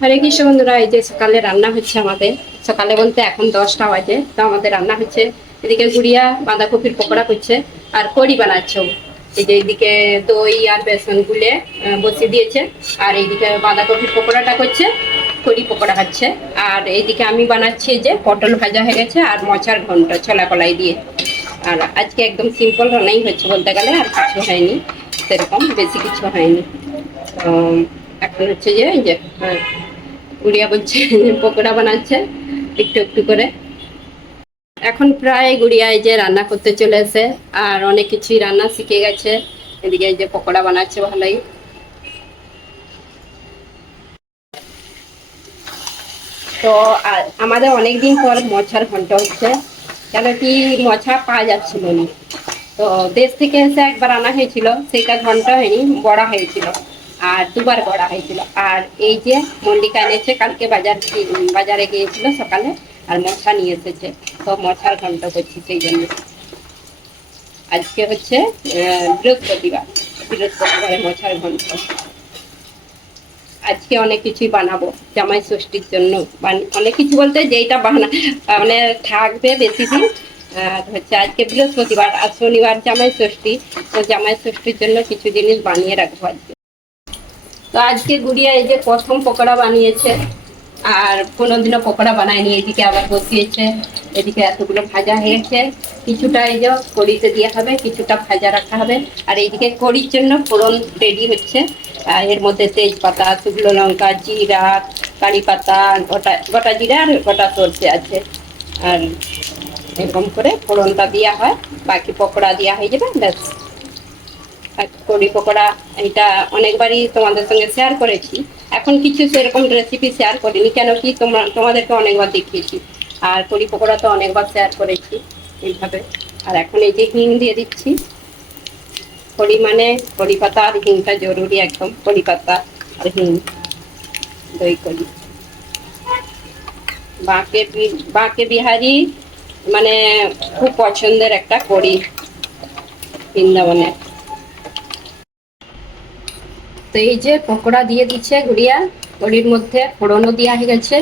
হরে কৃষ্ণ বন্ধুরা, এই যে সকালে রান্না হচ্ছে আমাদের। সকালে বলতে এখন 10টা বাজে, তো আমাদের রান্না হচ্ছে। এদিকে গুড়িয়া বাঁধাকপির পকোড়া করছে আর কড়ি বানাচ্ছে। এই যে এইদিকে দই আর বেসন গুলে বসিয়ে দিয়েছে, আর এইদিকে বাঁধাকপির পকোড়াটা করছে, কড়ি পকোড়া খাচ্ছে। আর এইদিকে আমি বানাচ্ছি যে পটল ভাজা হয়ে গেছে আর মোচার ঘন্ট ছোলা কলাই দিয়ে। আর আজকে একদম সিম্পল রান্নাই হচ্ছে বলতে গেলে, আর কিছু হয়নি, সেরকম বেশি কিছু হয়নি। তো এখন হচ্ছে যে এই যে গুড়িয়া বলছে পকোড়া বানাচ্ছে একটু একটু করে। এখন প্রায় গুড়িয়া এই যে রান্না করতে চলেছে, আর অনেক কিছুই রান্না শিখে গেছে। এদিকে এই যে পকোড়া বানাচ্ছে ভালোই। তো আমাদের অনেকদিন পর মোছার ঘন্ট হচ্ছে, কেন কি মোছা পাওয়া যাচ্ছিল না। তো দেশ থেকে এসে একবার আনা হয়েছিল, সেটা ঘন্ট হয়নি, বড়া হয়েছিল। আর দুবার বড়া হয়েছিল। আর এই যে মল্লিকা এনেছে কালকে, বাজারে গিয়েছিল সকালে, আর মোছা নিয়ে এসেছে। তো মোছার ঘন্ট করছি সেই জন্য। আজকে হচ্ছে বৃহস্পতিবার, বৃহস্পতিবারে মোছার ঘন্ট। আজকে অনেক কিছুই বানাবো জামাই ষষ্ঠীর জন্য। অনেক কিছু বলতে যেটা মানে থাকবে বেশি দিন। হচ্ছে আজকে বৃহস্পতিবার আর শনিবার জামাই ষষ্ঠী। তো জামাই ষষ্ঠীর জন্য কিছু জিনিস বানিয়ে রাখবো আজকে। তো আজকে গুড়িয়া এই যে প্রথম পকোড়া বানিয়েছে, আর কোনোদিনও পকোড়া বানায়নি। এদিকে আবার বসিয়েছে, এদিকে এতগুলো ভাজা হয়েছে। কিছুটা এই যে কড়িতে দিয়ে হবে, কিছুটা ভাজা রাখা হবে। আর এইদিকে কড়ির জন্য ফোড়ন রেডি হচ্ছে। এর মধ্যে তেজপাতা, শুকনো লঙ্কা, জিরা, কারি পাতা, গোটা গোটা জিরা আর গোটা সরষে আছে। আর এরকম করে ফোড়নটা দেওয়া হয়, বাকি পকোড়া দেওয়া হয়ে যাবে, ব্যাস। কড়ি পকোড়া এটা অনেকবারই তোমাদের সঙ্গে শেয়ার করেছি। এখন কিছু সেরকম রেসিপি শেয়ার করিনি, কেন কি তোমাদেরকে অনেকবার দেখিয়েছি। আর কড়ি পকোড়া তো অনেকবার শেয়ার করেছি এইভাবে। আর এখন এই যে হিং দিয়ে দিচ্ছি। কড়ি মানে কড়ি পাতা আর হিংটা জরুরি, একদম কড়ি পাতা আর হিং, দই কড়ি। বাঁকে বিহারি মানে খুব পছন্দের একটা কড়ি বৃন্দাবনে। তো এই যে পকোড়া দিয়ে দিচ্ছে গুড়িয়া, কড়ির মধ্যে ফোড়নও দেওয়া হয়ে গেছে।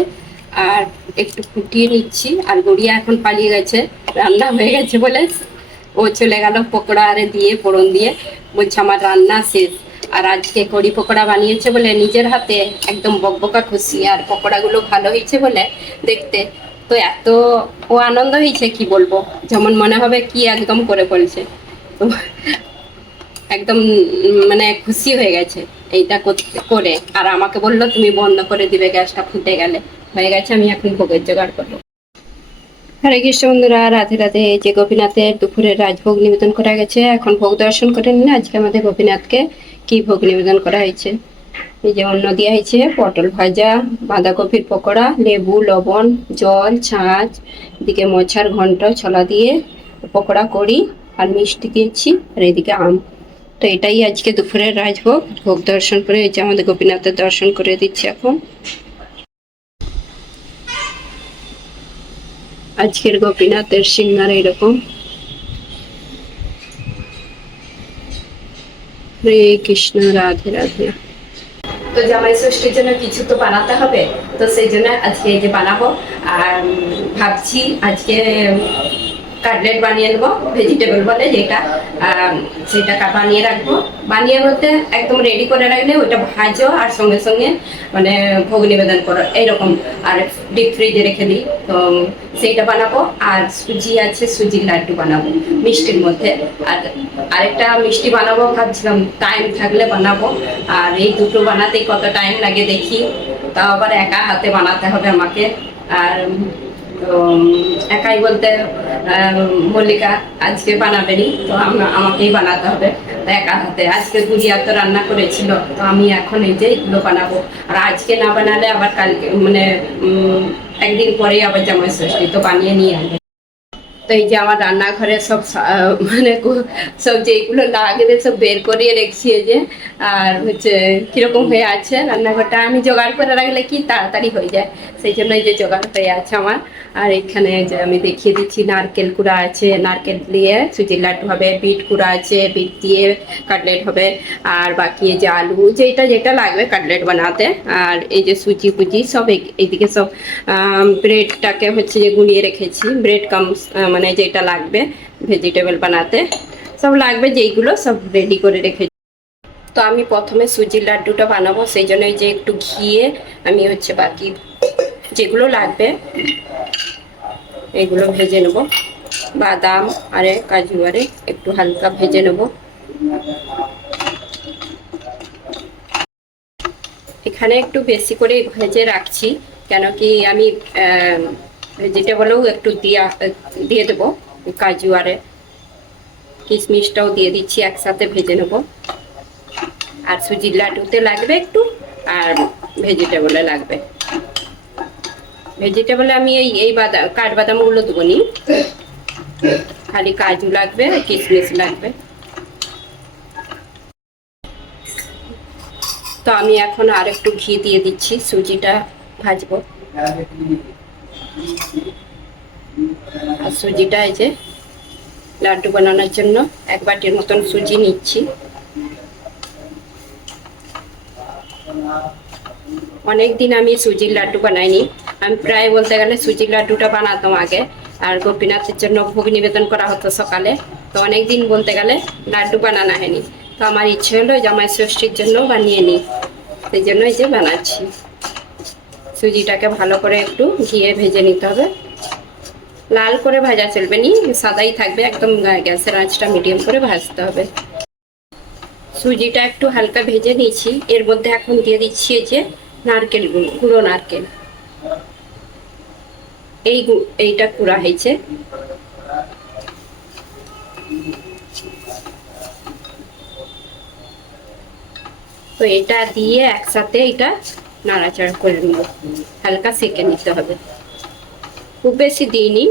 আর একটু ফুটিয়ে নিচ্ছি। আর গুড়িয়া এখন পালিয়ে গেছে, রান্না হয়ে গেছে বলে ও চলে গেল পকোড়া আরে দিয়ে ফোড়ন দিয়ে, বলছে আমার রান্না শেষ। আর আজকে কড়ি পকোড়া বানিয়েছে বলে নিজের হাতে একদম বকবকা খুশি। আর পকোড়াগুলো ভালো হয়েছে বলে দেখতে তো এত ও আনন্দ হয়েছে কি বলবো, যেমন মনে হবে কি একদম করে বলছে। তো একদম মানে খুশি হয়ে গেছে এইটা করে। আর আমাকে বললো তুমি বন্ধ করে দিবে, গ্যাসটা ফুটে গেলে। হয়ে গেছে, আমি এখন ভোগের জোগাড় করবো। হরে কৃষ্ণ বন্ধুরা, রাধে রাধে। এই যে গোপীনাথের দুপুরের রাজভোগ নিবেদন করা গেছে, এখন ভোগ দর্শন করে নিন আজকে আমাদের গোপীনাথকে কি ভোগ নিবেদন করা হয়েছে। এই যে অন্ন দেওয়া হয়েছে, পটল ভাজা, বাঁধাকপির পকোড়া, লেবু, লবণ, জল, ছাঁচ, এদিকে মোছার ঘন্ট ছোলা দিয়ে পকোড়া করি, আর মিষ্টি দিয়েছি, আর এদিকে আম। তো এটাই আজকে দুপুরের রাজভোগ। ভোগ দর্শন করে এই যে আমাদের গোপীনাথের দর্শন করে দিচ্ছি এখন। আজকের গোপীনাথের সিঙ্গার এরকম। হরে কৃষ্ণ, রাধে রাধে। তো জামাই ষষ্ঠীর জন্য কিছু তো বানাতে হবে, তো সেই জন্য আজকে এই যে বানাবো। আর ভাবছি আজকে কাটলেট বানিয়ে নেবো, ভেজিটেবল বলে যেটা, সেটা বানিয়ে রাখবো। বানিয়ে বলতে একদম রেডি করে রাখলে ওইটা ভাজো আর সঙ্গে সঙ্গে মানে ভোগ নিবেদন করো এইরকম। আর ডিপ ফ্রিজে রেখে দিই, তো সেইটা বানাবো। আর সুজি আছে, সুজির লাড্ডু বানাবো মিষ্টির মধ্যে। আর আরেকটা মিষ্টি বানাবো ভাবছিলাম, টাইম থাকলে বানাবো। আর এই দুটো বানাতেই কত টাইম লাগে দেখি, তাও আবার একা হাতে বানাতে হবে আমাকে। আর একাই বলতে মল্লিকা আজকে বানাবেনি, তো আমাকেই বানাতে হবে একা হাতে। আজকে গুড়িয়া তো রান্না করেছিল, তো আমি এখন এই যে এগুলো বানাবো। আর আজকে না বানালে আবার কালকে মানে একদিন পরেই আবার জামাই ষষ্ঠী, তো বানিয়ে নিয়ে আনবে। তো এই যে আমার রান্নাঘরে সব মানে সব যেগুলো লাগবে সব বের করিয়ে রেখেছি এই যে। আর হচ্ছে কিরকম হয়ে আছে রান্নাঘরটা, আমি জোগাড় করে রাখলে কি তাড়াতাড়ি হয়ে যায়, সেই জন্য এই যে জোগাড় হয়ে আছে আমার। আর এখানে যে আমি দেখিয়ে দিচ্ছি নারকেল কুড়া আছে, নারকেল দিয়ে সুজির লাড্ডু হবে, বিট কুড়া আছে, বিট দিয়ে কাটলেট হবে, আর বাকি এই যে আলু যেটা যেটা লাগবে কাটলেট বানাতে, আর এই যে সুজি ফুজি সব এইদিকে সব ব্রেডটাকে হচ্ছে যে গুলিয়ে রেখেছি, ব্রেড কামস মানে যেটা লাগবে ভেজিটেবল বানাতে সব লাগবে যেইগুলো সব রেডি করে রেখেছি। তো আমি প্রথমে সুজির লাড্ডুটা বানাবো, সেই জন্য যে একটু ঘিয়ে আমি হচ্ছে বাকি যেগুলো লাগবে এগুলো ভেজে নেব, বাদাম আরে কাজু আরে একটু হালকা ভেজে নেব। এখানে একটু বেশি করে ভেজে রাখছি, কেন কি আমি ভেজিটেবলও একটু দিয়ে দেবো, কাজু আরে কিশমিশটাও দিয়ে দিচ্ছি, একসাথে ভেজে নেব। আর সুজির লাড্ডুতে লাগবে একটু, আর ভেজিটেবলে লাগবে। ভেজিটেবলে আমি এই বাদাম কাঠবাদামগুলো দেবো নি, খালি কাজু লাগবে, কিশমিশ লাগবে। তো আমি এখন আর একটু ঘি দিয়ে দিচ্ছি, সুজিটা ভাজবো। আর সুজিটা এই যে লাড্ডু বানানোর জন্য 1 বাটির মতন সুজি নিচ্ছি। অনেকদিন আমি সুজির লাড্ডু বানাইনি, আমি প্রায় বলতে গেলে সুজির লাড্ডুটা বানাতাম আগে, আর গোপীনাথের জন্য ভোগ নিবেদন করা হতো সকালে। তো অনেকদিন বলতে গেলে লাড্ডু বানানো হয়নি, তো আমার ইচ্ছে হলো জামাই ষষ্ঠীর জন্য বানিয়ে নিই, সেই জন্য এই যে বানাচ্ছি। সুজিটাকে ভালো করে একটু ঘিয়ে ভেজে নিতে হবে, লাল করে ভাজা চলবে নি, সাদাই থাকবে একদম, গ্যাসের আঁচটা মিডিয়াম করে ভাজতে হবে। সুজিটা একটু হালকা ভেজে নিয়েছি, এর মধ্যে এখন দিয়ে দিচ্ছি এই যে নারকেল গুঁড়ো নারকেল, এইটা কুড়া হয়েছে। তো এটা দিয়ে একসাথে এটা নাড়াচাড়া করে নেব, হালকা সেঁকে নিতে হবে। খুব বেশি দিইনি,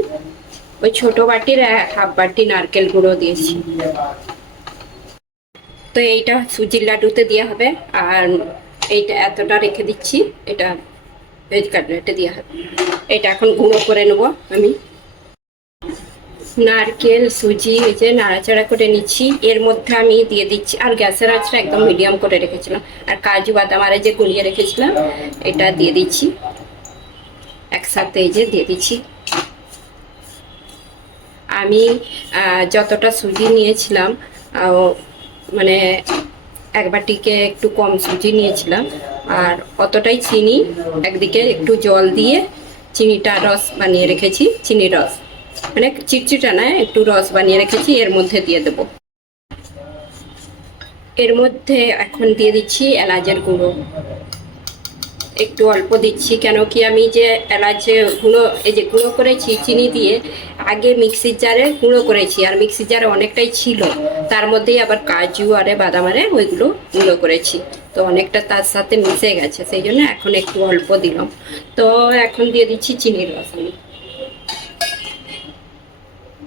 ওই ছোট বাটির 1/2 বাটি নারকেল গুঁড়ো দিয়েছি। তো এইটা সুজির লাড্ডুতে দেওয়া হবে, আর এইটা এতটা রেখে দিচ্ছি, এটা ভেজ কাটলেটে দেওয়া হবে। এটা এখন গুঁড়ো করে নেব আমি। নারকেল সুজি এই যে নাড়াচাড়া করে নিচ্ছি, এর মধ্যে আমি দিয়ে দিচ্ছি, আর গ্যাসের আঁচটা একদম মিডিয়াম করে রেখেছিলাম, আর কাজু বাদাম আর যে গুলিয়ে রেখেছিলাম এটা দিয়ে দিচ্ছি, একসাথে এই যে দিয়ে দিচ্ছি। আমি যতটা সুজি নিয়েছিলাম মানে 1 বাটিকে একটু কম সুজি নিয়েছিলাম, আর অতটাই চিনি, একদিকে একটু জল দিয়ে চিনিটা রস বানিয়ে রেখেছি, চিনি রস মানে চিটচিটা না, একটু রস বানিয়ে রেখেছি, এর মধ্যে দিয়ে দেবো। এর মধ্যে এখন দিয়ে দিচ্ছি এলাচের গুঁড়ো, একটু অল্প দিচ্ছি, কেন কি আমি যে এলাচের গুঁড়ো এই যে গুঁড়ো করেছি চিনি দিয়ে, আগে মিক্সির জারে গুঁড়ো করেছি, আর মিক্সির জারে অনেকটাই ছিল, তার মধ্যেই আবার কাজু আরে বাদাম আরে ওইগুলো গুঁড়ো করেছি, তো অনেকটা তার সাথে মিশে গেছে, সেই জন্য এখন একটু অল্প দিলাম। তো এখন দিয়ে দিচ্ছি চিনির রস, আমি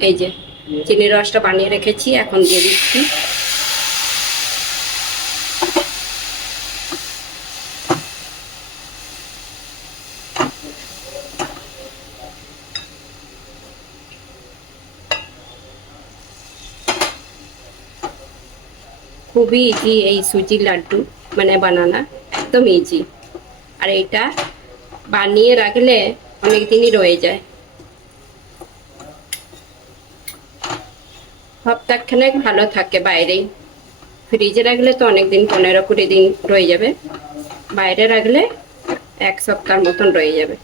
এই যে চিনির রসটা বানিয়ে রেখেছি এখন দিয়ে দিচ্ছি। খুবই ইজি এই সুজির লাড্ডু মানে বানানা, একদম ইজি, আর এটা বানিয়ে রাখলে অনেক দিনই রয়ে যায়, সপ্তাহখানেক ভালো থাকে বাইরেই, ফ্রিজে রাখলে তো অনেক দিন 15-20 দিন রয়ে যাবে, বাইরে রাখলে 1 সপ্তাহের মতন রয়ে যাবে।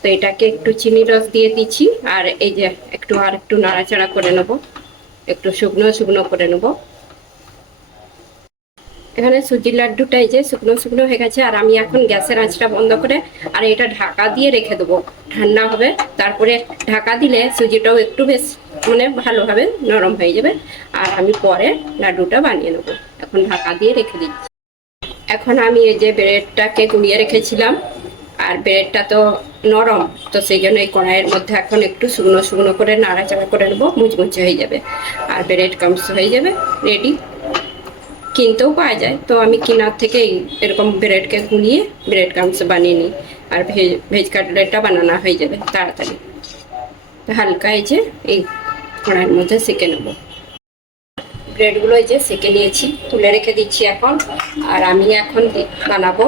তো এটাকে একটু চিনি রস দিয়ে দিচ্ছি, আর এই যে আর একটু নাড়াচাড়া করে নেব, একটু শুকনো শুকনো করে নেব। এখানে সুজির লাড্ডুটা এই যে শুকনো শুকনো হয়ে গেছে, আর আমি এখন গ্যাসের আঁচটা বন্ধ করে আর এটা ঢাকা দিয়ে রেখে দেবো, ঠান্ডা হবে, তারপরে ঢাকা দিলে সুজিটাও একটু বেশ মানে ভালোভাবে নরম হয়ে যাবে, আর আমি পরে লাড্ডুটা বানিয়ে নেবো। এখন ঢাকা দিয়ে রেখে দিচ্ছি। এখন আমি এই যে ব্রেডটাকে গুঁড়িয়ে রেখেছিলাম, আর ব্রেডটা তো নরম, তো সেই জন্য এই কড়াইয়ের মধ্যে এখন একটু শুকনো শুকনো করে নাড়াচাড়া করে নেবো, মুচমুচে হয়ে যাবে আর ব্রেড ক্রাম্বস হয়ে যাবে রেডি। কিনতেও পাওয়া যায়, তো আমি কেনার থেকে এরকম ব্রেডকে গুলিয়ে ব্রেড ক্রাম্বস বানিয়ে নিই, আর ভেজ কাটলেটটা বানানো হয়ে যাবে তাড়াতাড়ি। তো হালকা এই যে এই কড়াইয়ের মধ্যে সেঁকে নেবো। ব্রেডগুলো এই যে সেঁকে নিয়েছি, তুলে রেখে দিচ্ছি এখন। আর আমি এখন বানাবো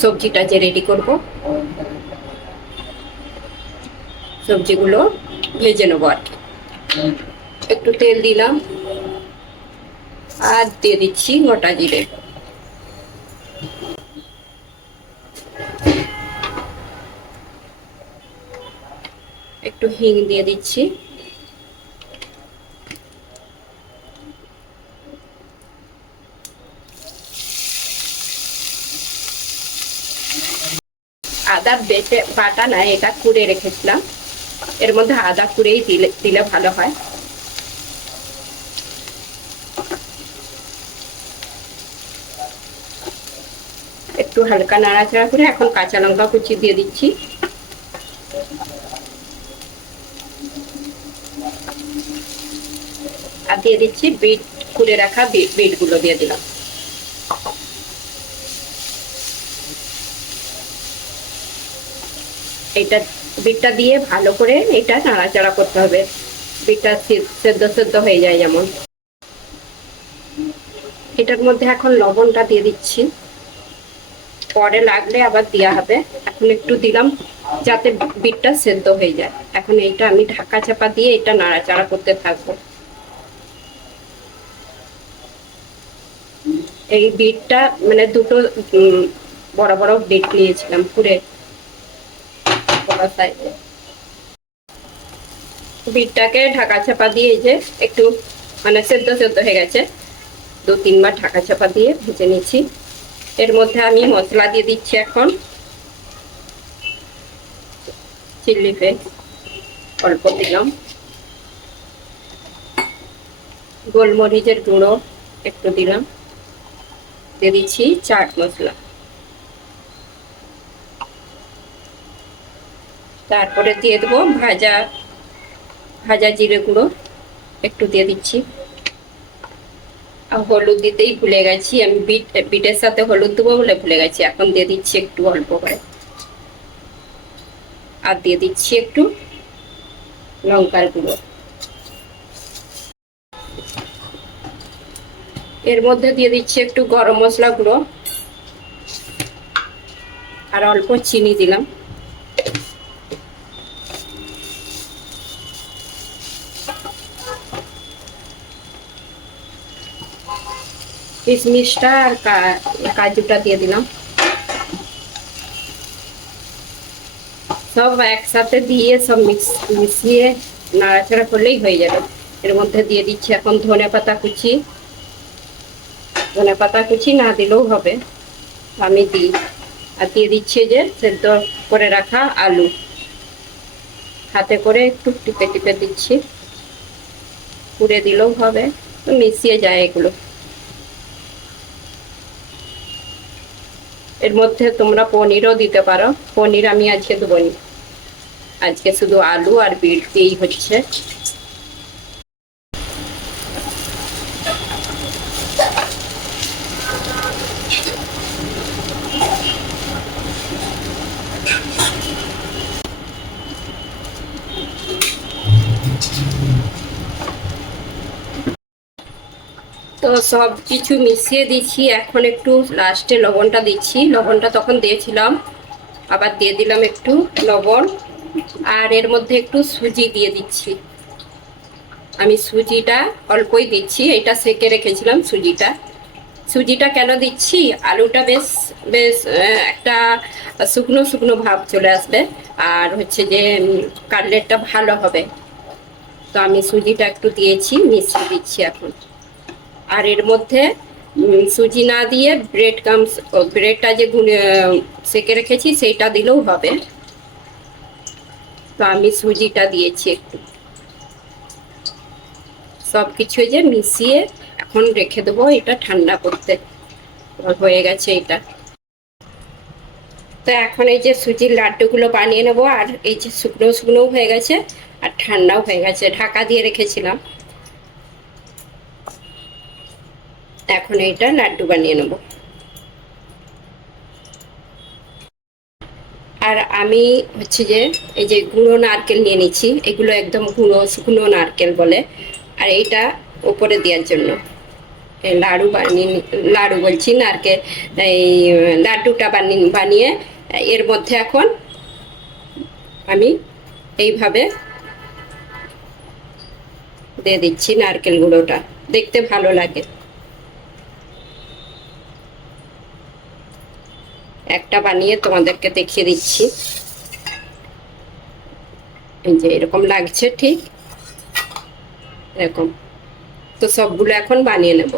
সবজিটা যে রেডি করব, সবজিগুলো ভেজে নেবো আর কি। একটু তেল দিলাম আর দিয়ে দিচ্ছি গোটা জিরে, একটু হিং দিয়ে দিচ্ছি, আদা বেটে বাটা না, এটা কুড়ে রেখেছিলাম, এর মধ্যে আদা কুড়েই দিলে দিলে ভালো হয়। একটু হালকা নাড়াচাড়া করে এখন কাঁচা লঙ্কা কুচি দিয়ে দিচ্ছি, আর দিয়ে দিচ্ছি বিট, কুড়ে রাখা বিটগুলো দিয়ে দিলাম। এটা বিটটা দিয়ে ভালো করে এটা নাড়াচাড়া করতে হবে, বিটটা সেদ্ধ সেদ্ধ হয়ে যায় যেমন। এটার মধ্যে এখন লবণটা দিয়ে দিচ্ছি, পরে লাগলে আবার দেওয়া হবে, এখন একটু দিলাম যাতে বিটটা সেদ্ধ হয়ে যায়। এখন এইটা আমি ঢাকা চাপা দিয়ে এটা নাড়াচাড়া করতে থাকবো। এই বিটটা মানে দুটো বড় বড় বিট নিয়েছিলাম পুরে বড় সাইজে। বিটটাকে ঢাকা চাপা দিয়ে এই যে একটু মানে সেদ্ধ সেদ্ধ হয়ে গেছে, 2-3 বার ঢাকা চাপা দিয়ে ভেজে নিচ্ছি। এর মধ্যে আমি মশলা দিয়ে দিচ্ছি এখন, চিলি ফ্লেক্স অল্প দিলাম, গোলমরিচের গুঁড়ো একটু দিলাম, দিয়ে দিচ্ছি চাট মশলা, তারপরে দিয়ে দেবো ভাজা ভাজা জিরে গুঁড়ো একটু দিয়ে দিচ্ছি। আর হলুদ দিতেই ভুলে গেছি আমি, বিটের সাথে হলুদ দেবো বলে ভুলে গেছি, এখন দিয়ে দিচ্ছি একটু অল্প করে। আর দিয়ে দিচ্ছি একটু লঙ্কার গুঁড়ো। এর মধ্যে দিয়ে দিচ্ছি একটু গরম মশলা গুঁড়ো, আর অল্প চিনি দিলাম। কিশমিশটা আর কাজুটা দিয়ে দিলাম, সব একসাথে দিয়ে সব মিশিয়ে নাড়াচাড়া করলেই হয়ে যাবে। এর মধ্যে দিয়ে দিচ্ছি এখন ধনেপাতা কুচি, ধনেপাতা কুচি না দিলেও হবে, আমি দিই। আর দিয়ে দিচ্ছি যে সেদ্ধ করে রাখা আলু, হাতে করে একটু টিপে টিপে দিচ্ছি, পুড়ে দিলেও হবে, মিশিয়ে যায় এগুলো। এর মধ্যে তোমরা পনিরও দিতে পারো, পনির আমি আজকে দেবো না, আজকে শুধু আলু আর বিট দিয়েই হচ্ছে। তো সব কিছু মিশিয়ে দিচ্ছি, এখন একটু লাস্টে লবণটা দিচ্ছি, লবণটা তখন দিয়েছিলাম, আবার দিয়ে দিলাম একটু লবণ। আর এর মধ্যে একটু সুজি দিয়ে দিচ্ছি, আমি সুজিটা অল্পই দিচ্ছি, এটা সেকে রেখেছিলাম সুজিটা। সুজিটা কেন দিচ্ছি, আলুটা বেশ বেশ একটা শুকনো শুকনো ভাব চলে আসবে, আর হচ্ছে যে কাটলেটটা ভালো হবে, তো আমি সুজিটা একটু দিয়েছি, মিশিয়ে দিচ্ছি এখন। আর এর মধ্যে সুজি না দিয়ে ব্রেড ক্রাম্বস, ব্রেডটা যে সেকে রেখেছি সেইটা দিলেও হবে, তো আমি সুজিটা দিয়েছি একটু। সব কিছু যে মিশিয়ে এখন রেখে দেবো এটা ঠান্ডা করতে, হয়ে গেছে এটা। তো তো এখন এই যে সুজির লাড্ডুগুলো বানিয়ে নেবো। আর এই যে শুকনো শুকনো হয়ে গেছে আর ঠান্ডাও হয়ে গেছে, ঢাকা দিয়ে রেখেছিলাম। এখন এইটা লাড্ডু বানিয়ে নেবো। আর আমি হচ্ছে যে এই যে গুঁড়ো নারকেল নিয়ে নিচ্ছি, এগুলো একদম শুকনো নারকেল বলে। আর এইটা উপরে দেওয়ার জন্য এই লাড়ু বানিয়ে, লাড়ু বলছি, নারকেল এই লাড্ডুটা বানিয়ে এর মধ্যে এখন আমি এইভাবে দিয়ে দিচ্ছি নারকেল গুঁড়োটা, দেখতে ভালো লাগে। একটা বানিয়ে তোমাদেরকে দেখিয়ে দিচ্ছি, এই যে এরকম লাগছে, ঠিক এরকম। তো সবগুলো এখন বানিয়ে নেব।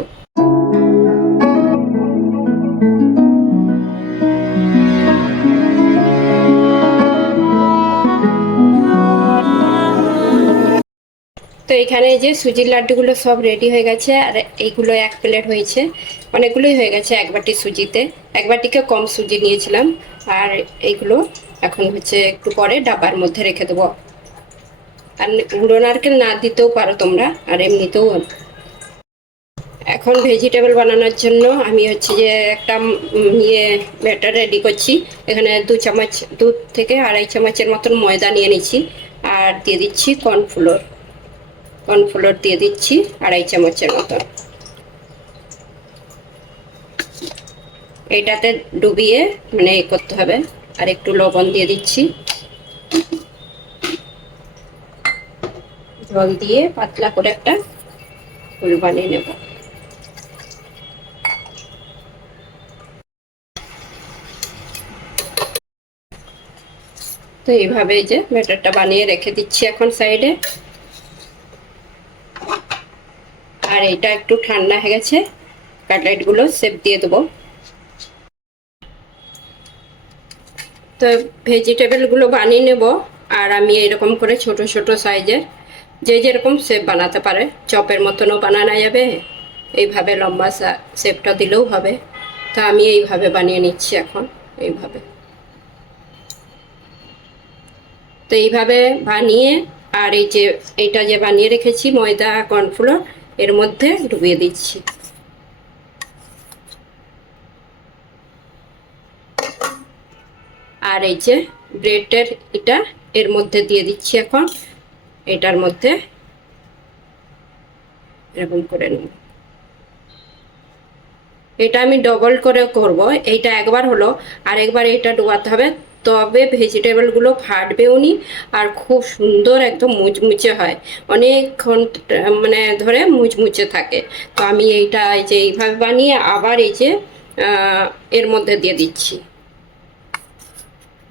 তো এখানে যে সুজির লাড্ডুগুলো সব রেডি হয়ে গেছে। আর এইগুলো 1 প্লেট হয়েছে, অনেকগুলোই হয়ে গেছে 1 বাটি সুজিতে। 1 বাটিকে কম সুজি নিয়েছিলাম। আর এইগুলো এখন হচ্ছে একটু পরে ডাব্বার মধ্যে রেখে দেবো। আর গুঁড়ো নারকেল না দিতেও পারো তোমরা, আর এমনিতেও। এখন ভেজিটেবল বানানোর জন্য আমি হচ্ছে যে একটা ব্যাটার রেডি করছি। এখানে 2 চামচ, 2 থেকে 2.5 চামচের মতন ময়দা নিয়ে নিচ্ছি। আর দিয়ে দিচ্ছি কর্নফ্লোর দিয়ে দিচ্ছি 2.5 চামচের মতন। এইটাতে ডুবিয়ে মানে করতে হবে। আর একটু লবণ দিয়ে দিচ্ছি, জল দিয়ে পাতলা করে একটা ফুল বানিয়ে নেব। তো এইভাবে যে ব্যাটারটা বানিয়ে রেখে দিচ্ছি এখন সাইডে। আর এটা একটু ঠান্ডা হয়ে গেছে, কাটলেটগুলো শেপ দিয়ে দেবো। তো ভেজিটেবলগুলো বানিয়ে নেব। আর আমি এরকম করে ছোট ছোট সাইজের, যে যেরকম শেপ বানাতে পারে, চপের মতনও বানানো যাবে, এইভাবে লম্বা শেপটা দিলেও হবে। তো আমি এইভাবে বানিয়ে নিচ্ছি এখন, এইভাবে। তো এইভাবে বানিয়ে আর এই যে এটা যে বানিয়ে রেখেছি ময়দা কর্নফ্লোর, এর মধ্যে ডুবিয়ে দিচ্ছি। আর এই যে ব্রেডের এটা এর মধ্যে দিয়ে দিচ্ছি এখন, এটার মধ্যে এরকম করে নেব। এটা আমি ডবল করে করব, এইটা একবার হলো, আর একবার এটা ডোবাতে হবে, তবে ভেজিটেবলগুলো ফাটবেও নি। আর খুব সুন্দর একদম মুচমুচে হয়, অনেকক্ষণ মানে ধরে মুচমুচে থাকে। তো আমি এইটা এই যে এইভাবে বানিয়ে আবার এই যে এর মধ্যে দিয়ে দিচ্ছি,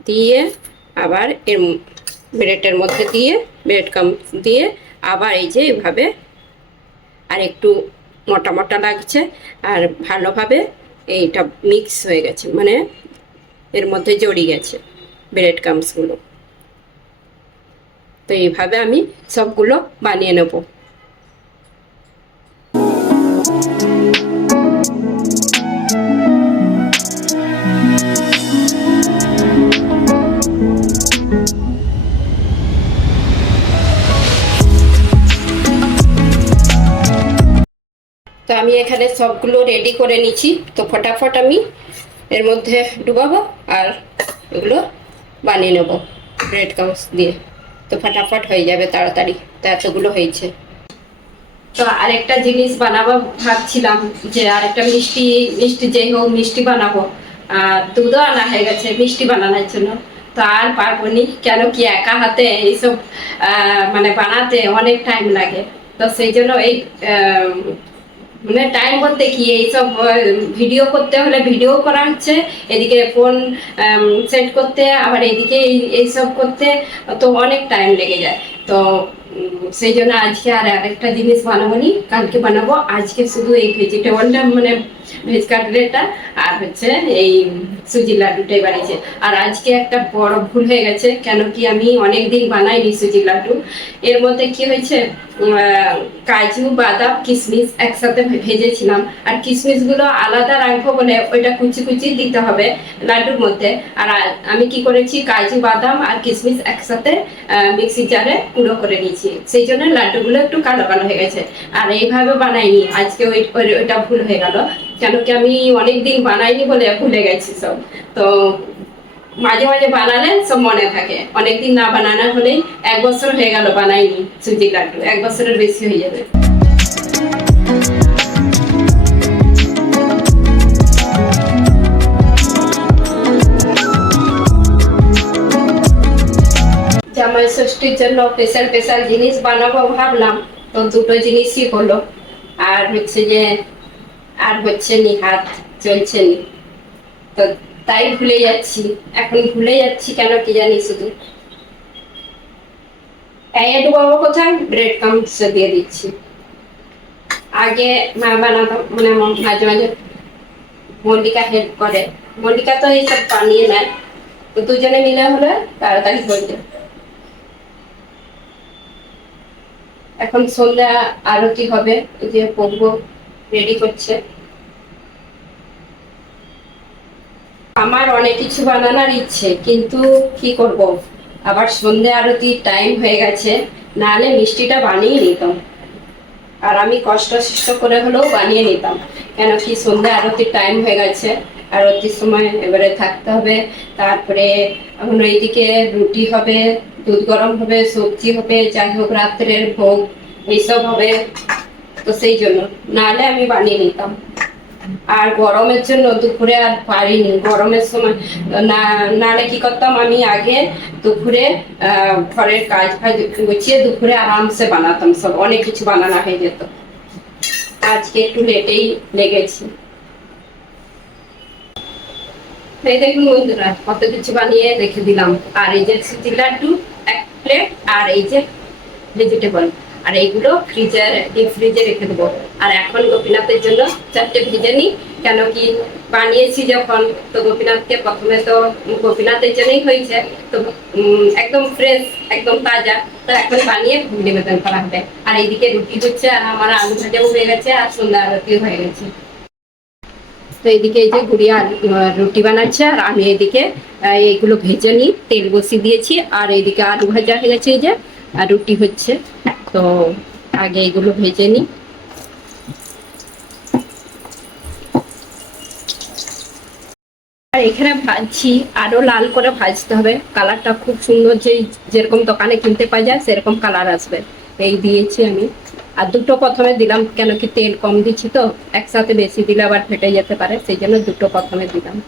দিয়ে আবার এর ব্রেডের মধ্যে দিয়ে ব্রেড ক্রাম্ব দিয়ে আবার এই যে এইভাবে। আর একটু মোটা মোটা লাগছে, আর ভালোভাবে এইটা মিক্স হয়ে গেছে, মানে এর মধ্যে জড়িয়ে গেছে ব্রেড ক্রাম্বসগুলো। তো এইভাবে আমি সবগুলো বানিয়ে নেব। তো আমি এখানে সবগুলো রেডি করে নিচ্ছি। তো ফটাফট আমি এর মধ্যে ডুবাবো আর এগুলো বানিয়ে নেব ব্রেড ক্রাম্বস দিয়ে। তো ফটাফট হয়ে যাবে তাড়াতাড়ি, তো এতগুলো হয়েছে। তো আরেকটা জিনিস বানাবো ভাবছিলাম, যে আরেকটা মিষ্টি মিষ্টি যেই হোক মিষ্টি বানাবো। দুধও আনা হয়ে গেছে মিষ্টি বানানোর জন্য। তো আর পারবো নি, কেন কি একা হাতে এইসব মানে বানাতে অনেক টাইম লাগে। তো সেই জন্য এই মানে টাইম বলতে কি, এইসব ভিডিও করতে হলে ভিডিও করা হচ্ছে, এদিকে ফোন সেট করতে, আবার এদিকে এইসব করতে, তো অনেক টাইম লেগে যায়। তো সেই জন্য আজকে আর আরেকটা জিনিস বানাবো নি, কালকে বানাবো। আজকে শুধু এই ভেজিটেবলটা মানে ভেজ কাটলেটটা আর হচ্ছে এই সুজির লাড্ডুটাই বানিয়েছে। আর আজকে একটা বড় ভুল হয়ে গেছে, কেন কি আমি অনেক দিন বানাইনি সুজির লাড্ডু। এর মধ্যে কি হয়েছে, কাজু বাদাম কিশমিশ একসাথে ভেজেছিলাম। আর কিশমিশ গুলো আলাদা রাখবো বলে ওইটা কুচি কুচি দিতে হবে লাড্ডুর মধ্যে। আর আমি কি করেছি, কাজু বাদাম আর কিশমিশ একসাথে মিক্সি জারে গুঁড়ো করে নিয়েছি, সেই জন্য লাড্ডুগুলো একটু কালো কালো হয়ে গেছে। আর এইভাবে বানাইনি আজকে, ওইটা ভুল হয়ে গেল, কেন কি আমি অনেকদিন বানাইনি বলে ভুলে গেছি সব। তো মাঝে মাঝে বানালে সব মনে থাকে, অনেকদিন না বানানো হলেই 1 বছর হয়ে গেল বানাইনি সুজি লাড্ডু, 1 বছরের বেশি হয়ে যাবে। জামাই ষষ্ঠীর জন্য স্পেশাল স্পেশাল জিনিস বানাবো ভাবলাম, তো দুটো জিনিসই হলো। আর হচ্ছে নি, হাত চলছে নি, তো তাই ভুলে যাচ্ছি। এখন ভুলে যাচ্ছি কেন কি জানি, শুধু একটু বাবা কোথায় ব্রেড ক্রাম্বস দিয়ে দিচ্ছি। আগে মা বানাতো, মানে মাঝে মাঝে মল্লিকা হেল্প করে। মল্লিকা তো এইসব বানিয়ে নেয়, তো দুজনে মিলে হলে তাড়াতাড়ি হয়ে যায়। এখন সন্ধ্যা আরতি হবে, এই যে পড়বো, রেডি করছে। আমার অনেক কিছু বানানোর ইচ্ছে, কিন্তু কি করব, আবার সন্ধ্যে আরতির টাইম হয়ে গেছে, নাহলে মিষ্টিটা বানিয়ে নিতাম। আর আমি কষ্ট সৃষ্ট করে হলেও বানিয়ে নিতাম, কেন কি সন্ধ্যে আরতির টাইম হয়ে গেছে, আরতির সময় এবারে থাকতে হবে। তারপরে এখন এইদিকে রুটি হবে, দুধ গরম হবে, সবজি হবে, যাই হোক রাত্রের ভোগ এইসব হবে, তো সেই জন্য নাহলে আমি বানিয়ে নিতাম। আর গরমের জন্য দুপুরে আর পারিনি, গরমের সময় না, নাহলে কি করতাম আমি আগে দুপুরে ঘরের কাজ ফাজ গুছিয়ে দুপুরে আরামসে বানাতাম, সব অনেক কিছু বানানো হয়ে যেত। আজকে একটু লেটেই লেগেছি। এই দেখুন বন্ধুরা, কত কিছু বানিয়ে রেখে দিলাম। আর এই যে সুজি লাড্ডু 1 প্লেট, আর এই যে ভেজিটেবল, আর এইগুলো ডিপ ফ্রিজে রেখে দেবো। আর এখন গোপীনাথের জন্য 4টে ভেজে নিই, কেন কি বানিয়েছি যখন, তো গোপীনাথকে প্রথমে তো গোপীনাথের জন্যই হয়েছে, তো একদম ফ্রেশ, একদম তাজা, তো এখন বানিয়ে নিবেদন করা হবে। আর এইদিকে রুটি হচ্ছে, আর আমার আলু ভাজাও হয়ে গেছে, আর সন্ধ্যা আরতিও হয়ে গেছে। তো এইদিকে এই যে গুড়িয়া রুটি বানাচ্ছে, আর আমি এইদিকে এইগুলো ভেজে নিই, তেল বসিয়ে দিয়েছি। আর এইদিকে আলু ভাজা হয়ে গেছে, এই যে আর রুটি হচ্ছে, তো আগে এগুলো ভেজে নিই। আর এখানে ভাজছি, আরো লাল করে ভাজতে হবে, কালারটা খুব সুন্দর, যেরকম দোকানে কিনতে পাওয়া যায় সেরকম কালার আসবে। এই দিয়েছি আমি, আর দুটো প্রথমে দিলাম, কেন কি তেল কম দিচ্ছি, তো একসাথে বেশি দিলে আবার ফেটে যেতে পারে, সেই জন্য দুটো প্রথমে দিলাম।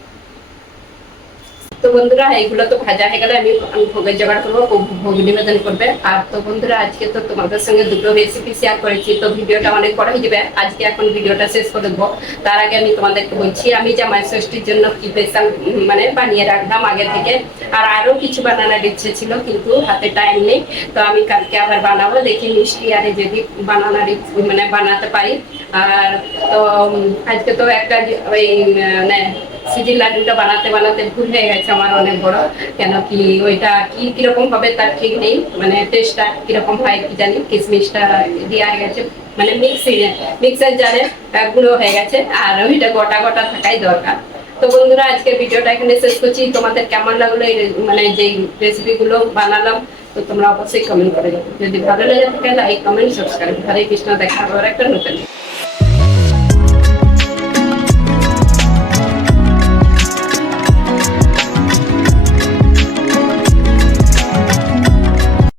তো বন্ধুরা এইগুলো তো ভাজা হয়ে গেলে আমি ভোগের জোগাড় করবো, ভোগ নিবেদন করবে। আর তো বন্ধুরা আজকে তো তোমাদের সঙ্গে দুটো রেসিপি শেয়ার করেছি, তো ভিডিওটা অনেক বড় হয়ে যাবে, আজকে এখন ভিডিওটা শেষ করে দেবো। তার আগে আমি তোমাদেরকে বলছি, আমি জামাই ষষ্ঠীর জন্য কি স্পেশাল মানে বানিয়ে রাখলাম আগে থেকে। আর আরো কিছু বানানোর ইচ্ছে ছিল, কিন্তু হাতে টাইম নেই, তো আমি কালকে আবার বানাবো, দেখি মিষ্টি আরে যদি বানানোর মানে বানাতে পারি। আর তো আজকে তো একটা ওই মানে সুজির লাড্ডুটা বানাতে বানাতে ভুল হয়ে গেছে আমার অনেক বড়, কেন কি ওইটা কিরকম হবে তার ঠিক নেই, মানে টেস্টটা কিরকম হয় কি জানি, কিশমিশটা দেওয়া হয়ে গেছে, মানে মিক্সার জারে গুঁড়ো হয়ে গেছে, আর ওইটা গোটা গোটা থাকাই দরকার। তো বন্ধুরা আজকের ভিডিওটা এখানে শেষ করছি। তোমাদের কেমন লাগলো এই মানে যেই রেসিপিগুলো বানালাম, তো তোমরা অবশ্যই কমেন্ট করে যাবে। যদি ভালো লেগে থাকে লাইক কমেন্ট সাবস্ক্রাইব। হরে কৃষ্ণ, দেখা হবে একটা নতুন।